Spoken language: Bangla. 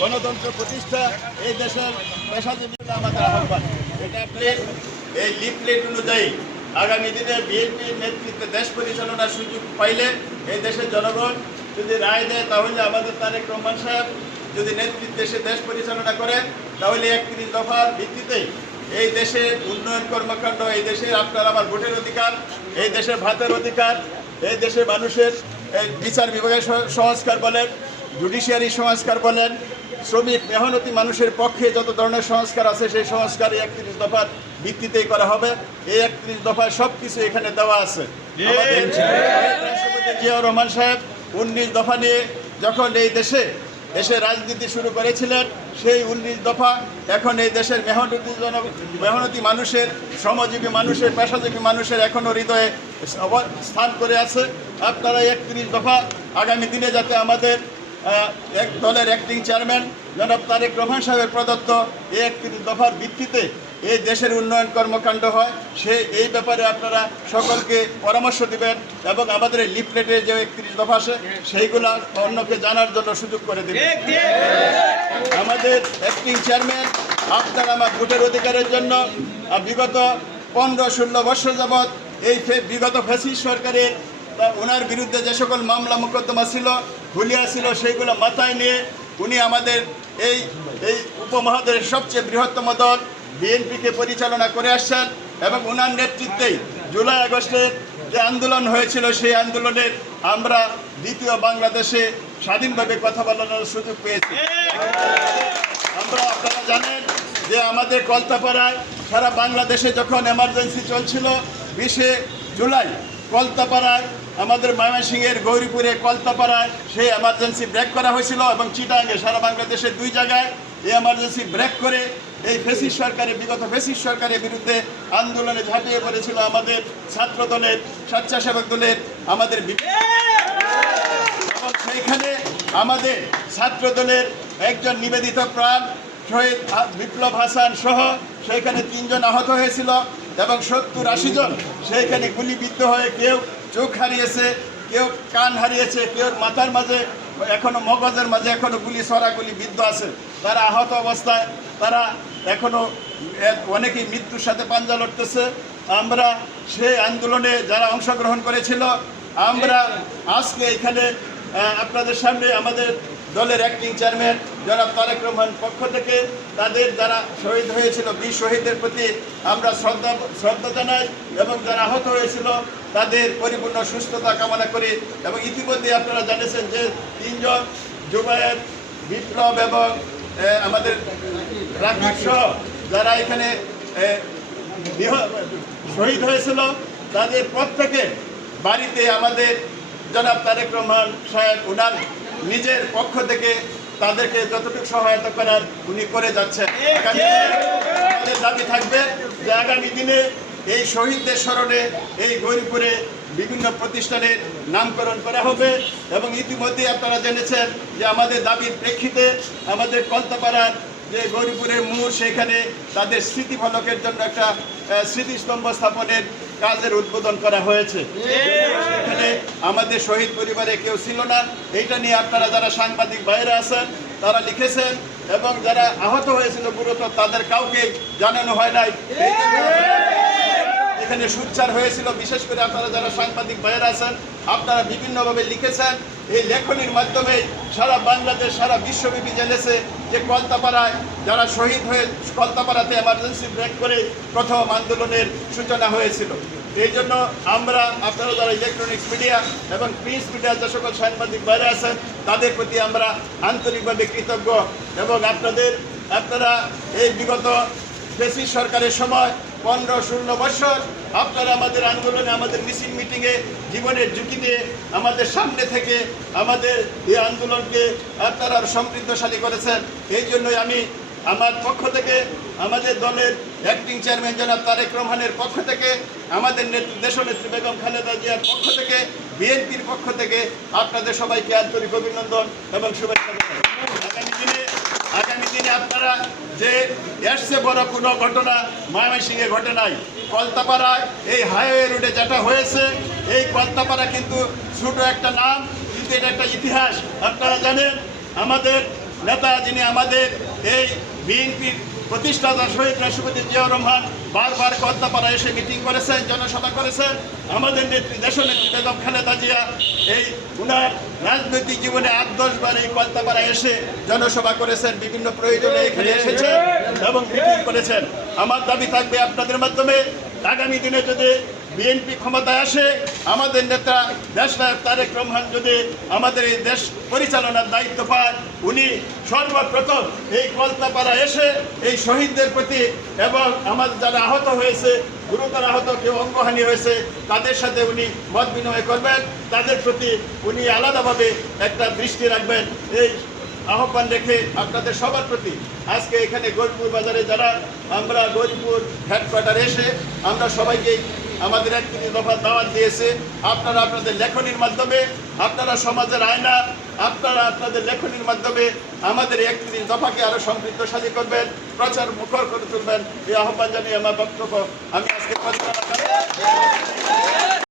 গণতন্ত্র প্রতিষ্ঠা এই দেশের পেশাজীবী আমাদের আহ্বান। এটা এই লিফলেট অনুযায়ী আগামী দিনে বিএনপির নেতৃত্বে দেশ পরিচালনার সুযোগ পাইলে এই দেশের জনগণ যদি রায় দেয়, তাহলে আমাদের তারেক রহমান সাহেব যদি নেতৃত্বে সে দেশ পরিচালনা করে, তাহলে একত্রিশ দফার ভিত্তিতে এই দেশের উন্নয়ন কর্মকাণ্ড, এই দেশে আপনার আমার ভোটের অধিকার, এই দেশের ভাতের অধিকার, এই দেশের মানুষের বিচার বিভাগের সংস্কার বলেন জুডিশিয়ারি সংস্কার বলেন শ্রমিক মেহনতি মানুষের পক্ষে যত ধরনের সংস্কার আছে সেই সংস্কার একত্রিশ দফার ভিত্তিতেই করা হবে। এই একত্রিশ দফায় সব কিছু এখানে দেওয়া আছে। রাষ্ট্রপতি জিয়াউর রহমান সাহেব উনিশ দফা নিয়ে যখন এই দেশে দেশে রাজনীতি শুরু করেছিলেন সেই উনিশ দফা এখন এই দেশের মেহনতি জন মেহনতি মানুষের শ্রমজীবী মানুষের পেশাজীবী মানুষের এখনও হৃদয়ে স্থান করে আছে। আপনারা একত্রিশ দফা আগামী দিনে যাতে আমাদের এক দলের অ্যাক্টিং চেয়ারম্যান জনাব তারেক রহমান সাহেবের প্রদত্ত এই একত্রিশ দফার ভিত্তিতে এই দেশের উন্নয়ন কর্মকাণ্ড হয়। সে এই ব্যাপারে আপনারা সকলকে পরামর্শ দিবেন এবং আমাদের এই লিফলেটের যে একত্রিশ দফা আছে সেইগুলা অন্যকে জানার জন্য সুযোগ করে দেবেন। আমাদের অ্যাক্টিং চেয়ারম্যান আপনার আমার ভোটের অধিকারের জন্য বিগত পনেরো ষোলো বছর যাবৎ এই বিগত ফ্যাসিস্ট সরকারের ওনার বিরুদ্ধে যে সকল মামলা মোকদ্দমা ছিল হুলিয়া ছিল, সেইগুলো মাথায় নিয়ে উনি আমাদের এই এই উপমহাদেশের সবচেয়ে বৃহত্তম দল, বিএনপিকে পরিচালনা করে আসছেন এবং ওনার নেতৃত্বেই জুলাই আগস্টের যে আন্দোলন হয়েছিল, সেই আন্দোলনের আমরা দ্বিতীয় বাংলাদেশে স্বাধীনভাবে কথা বলানোর সুযোগ পেয়েছি। আমরা আপনারা জানেন যে আমাদের কলতাপাড়ায় সারা বাংলাদেশে যখন এমার্জেন্সি চলছিল, বিশে জুলাই কলতাপাড়ায় আমাদের ময়মনসিংহের গৌরীপুরে কলতাপাড়ায় সেই এমার্জেন্সি ব্রেক করা হয়েছিল এবং চিটাঙ্গে সারা বাংলাদেশের দুই জায়গায় এই এমার্জেন্সি ব্রেক করে এই ফেসিস সরকারের, বিগত ফেসিস সরকারের বিরুদ্ধে আন্দোলনে ঝাঁপিয়ে পড়েছিল আমাদের ছাত্র দলের স্বেচ্ছাসেবক দলের, আমাদের এবং সেইখানে আমাদের ছাত্র দলের একজন নিবেদিত প্রাণ, শহীদ বিপ্লব হাসান সহ সেইখানে তিনজন আহত হয়েছিল এবং সত্তর আশি জন সেইখানে গুলিবিদ্ধ হয়ে কেউ চোখ হারিয়েছে, কেউ কান হারিয়েছে, কেউ মাথার মাঝে, এখনও মগজের মাঝে, এখনও গুলি, সরাগুলি বিদ্ধ আছে। তারা আহত অবস্থায়, তারা এখনও এ- অনেকেই মৃত্যুর সাথে পাঞ্জা লড়তেছে। আমরা সেই আন্দোলনে যারা অংশগ্রহণ করেছিল, আমরা আজকে এখানে আপনাদের সামনে আমাদের দলের অ্যাক্টিং চেয়ারম্যান জনাব তারেক রহমান পক্ষ থেকে তাদের যারা শহীদ হয়েছিল, বীর শহীদদের প্রতি আমরা শ্রদ্ধা শ্রদ্ধা জানাই এবং যারা আহত হয়েছিল, তাদের পরিপূর্ণ সুস্থতা কামনা করি এবং ইতিমধ্যে আপনারা জানিয়েছেন যে তিনজন জুবায়ের, বিপ্লব এবং আমাদের রাকিব সহ যারা এখানে শহীদ হয়েছিল, তাদের প্রত্যেকে বাড়িতে আমাদের জনাব তারেক রহমান সাহেব উনার নিজের পক্ষ থেকে তাদেরকে যতটুকু সহায়তা করার উনি করে যাচ্ছেন। আমাদের দাবি থাকবে যে আগামী দিনে এই শহীদদের স্মরণে এই গৌরীপুরে বিভিন্ন প্রতিষ্ঠানের নামকরণ করা হবে এবং ইতিমধ্যে আপনারা জেনেছেন যে আমাদের দাবির প্রেক্ষিতে আমাদের কলতাপাড়ার যে গৌরীপুরের মূল সেখানে তাদের স্মৃতিফলকের জন্য একটা স্মৃতিস্তম্ভ স্থাপনের কাজের উদ্বোধন করা হয়েছে। সেখানে আমাদের শহীদ পরিবারে কেউ ছিল না। এইটা নিয়ে আপনারা যারা সাংবাদিক বাইরে আছেন, তারা লিখেছেন এবং যারা আহত হয়েছিল গুরুতর, তাদের কাউকে জানানো হয় নাই। এখানে সুচ্চার হয়েছিল। বিশেষ করে আপনারা যারা সাংবাদিক বাইরে আছেন, আপনারা বিভিন্নভাবে লিখেছেন এই লেখনির মাধ্যমে সারা বাংলাদেশ, সারা বিশ্বব্যাপী জেনেছে যে কলতাপাড়ায় যারা শহীদ হয়ে কলতাপাড়াতে এমার্জেন্সি ব্রেক করে প্রথম আন্দোলনের সূচনা হয়েছিল। এই জন্য আমরা, আপনারা যারা ইলেকট্রনিক্স মিডিয়া এবং প্রিন্ট মিডিয়ার যে সকল সাংবাদিক বাইরে আছেন, তাদের প্রতি আমরা আন্তরিকভাবে কৃতজ্ঞ এবং আপনাদের, আপনারা এই বিগত ব্রিটিশ সরকারের সময় পনেরো ষোলো বছর আপনারা আমাদের আন্দোলনে, আমাদের মিছিল মিটিংয়ে জীবনের ঝুঁকি দিয়ে আমাদের সামনে থেকে আমাদের এই আন্দোলনকে আপনারা সমৃদ্ধশালী করেছেন। এই জন্যই আমি আমার পক্ষ থেকে, আমাদের দলের অ্যাক্টিং চেয়ারম্যান জনাব তারেক রহমানের পক্ষ থেকে, আমাদের নেত্রী, দেশনেত্রী বেগম খালেদা জিয়ার পক্ষ থেকে, বিএনপির পক্ষ থেকে আপনাদের সবাইকে আন্তরিক অভিনন্দন এবং শুভেচ্ছা জানাই। আগামী দিনে আগামী দিনে আপনারা যে এসছে বড় কোনো ঘটনা, ময়মনসিংহে ঘটে নাই কলতাপাড়ায় এই হাইওয়ে রোডে যেটা হয়েছে, এই কলতাপাড়া কিন্তু ছোট একটা নাম, কিন্তু এটা একটা ইতিহাস। আপনারা জানেন, আমাদের নেতা যিনি আমাদের এই বিএনপির প্রতিষ্ঠাতা শহীদ রাষ্ট্রপতি জিয়াউর রহমান বারবার কর্তাপাড়া এসে মিটিং করেছেন, জনসভা করেছেন। আমাদের নেত্রী দেশনেত্রী বেগম খালেদা জিয়া এই উনার রাজনৈতিক জীবনে আট, দশ বার এই কর্তাপাড়া এসে জনসভা করেছেন, বিভিন্ন প্রয়োজনে এখানে এসেছেন এবং মিটিং করেছেন। আমার দাবি থাকবে আপনাদের মাধ্যমে, আগামী দিনে যদি বিএনপি ক্ষমতায় আসে, আমাদের নেতা দেশনায়ক তারেক রহমান যদি আমাদের এই দেশ পরিচালনার দায়িত্ব পায়, উনি সর্বপ্রথম এই কলতাপাড়া এসে এই শহীদদের প্রতি এবং আমাদের যারা আহত হয়েছে, গুরুতর আহত কেউ অঙ্গহানি হয়েছে, তাদের সাথে উনি মত বিনিময় করবেন। তাদের প্রতি উনি আলাদাভাবে একটা দৃষ্টি রাখবেন। এই আহ্বান রেখে আপনাদের সবার প্রতি আজকে এখানে গরিপুর বাজারে যারা, আমরা গরিপুর হেডকোয়ার্টার এসে আমরা সবাইকে আমাদের এক তিনি দফা দাওয়াত দিয়েছে আপনারা আপনাদের লেখনির মাধ্যমে, আপনারা সমাজের আয়না, আপনারা আপনাদের লেখনির মাধ্যমে আমাদের এক একত্রিশ দফাকে আরও সমৃদ্ধশালী করবেন, প্রচার মুখর করে তুলবেন এই আহ্বান জানিয়ে আমার বক্তব্য আমি আজকে।